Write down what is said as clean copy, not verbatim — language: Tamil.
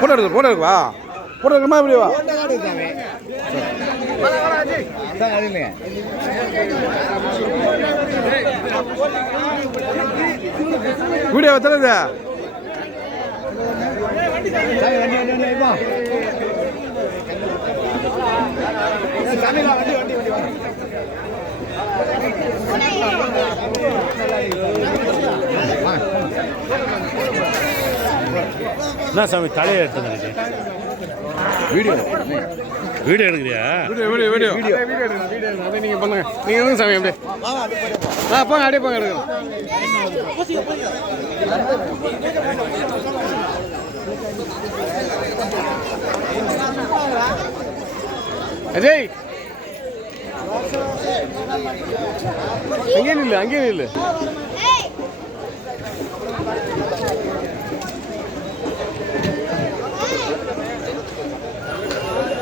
போட்டோ எடுக்கு வா போட்டோ எடுக்கமா எப்படி வா வீடியோ தெரியுது என்ன சாமி தலையை எடுத்துங்க வீடியோ வீடியோ எடுக்கிறியா வீடியோ அதை நீங்கள் பண்ணுங்க நீங்கள் வந்து சாமி அப்படியே போங்க அப்படியே போங்க எடுக்கணும் அஜய் அங்கே நில்லு